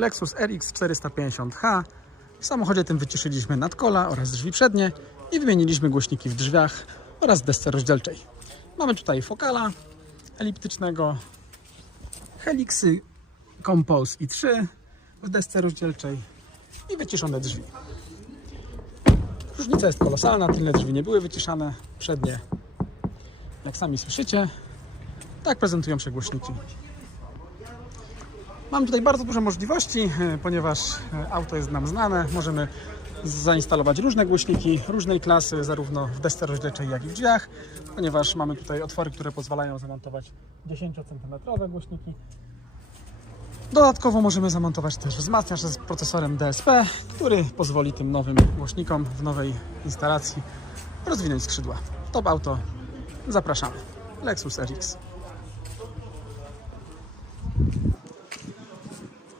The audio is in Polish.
Lexus RX 450H. W samochodzie tym wyciszyliśmy nadkola oraz drzwi przednie i wymieniliśmy głośniki w drzwiach oraz desce rozdzielczej. Mamy tutaj fokala eliptycznego, Helixy Compose i3 w desce rozdzielczej i wyciszone drzwi. Różnica jest kolosalna, tylne drzwi nie były wyciszane, przednie, jak sami słyszycie, tak prezentują się głośniki. Mam tutaj bardzo duże możliwości, e, ponieważ e, auto jest nam znane. Możemy zainstalować różne głośniki różnej klasy, zarówno w desce rozdzielczej, jak i w drzwiach, ponieważ mamy tutaj otwory, które pozwalają zamontować 10 cm głośniki. Dodatkowo możemy zamontować też wzmacniacz z procesorem DSP, który pozwoli tym nowym głośnikom w nowej instalacji rozwinąć skrzydła. Top auto, zapraszamy. Lexus RX.